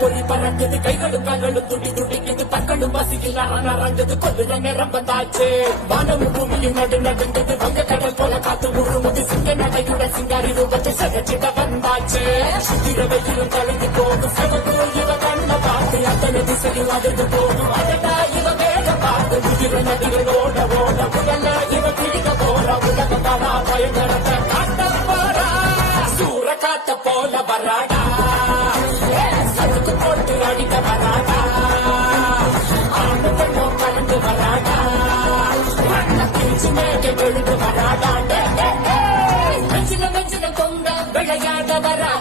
பொறி பறக்குது கைகளும் கால்களும் துடி துடிக்குது பற்களும் பசியில் நரஞ்சது கொல்லுற நேரம் வந்தாச்சு வானமும் பூமியும் நடு நடுந்தது வங்க கடல் போல காத்து உருமுது சிங்க நடையுடன் சிங்காரி ரூபத்தை சகச்சிட வந்தாச்சு சித்திரவையிலும் கலந்து போகும் சகத்தூர் இவ கண்ண பார்த்து அத்தனை திசையும் அதிர்ந்து போகும் அதட்டா இவ வேக பார்த்து உதிர நதிகள் ஓட ஓட புகழ இவ பிடிக்க போற உலக பரா பயங்கரத்தை காட்ட போறா சூற காத்த போல வராடா சதுக்கு போட்டு அடிக்க வராடா ஆண்டு பெண்ணும் கலந்து வராடா மண்ண பிரிச்சு மேக வெளுத்து வராடா நெஞ்சில நெஞ்சில கொண்ட விளையாட வரா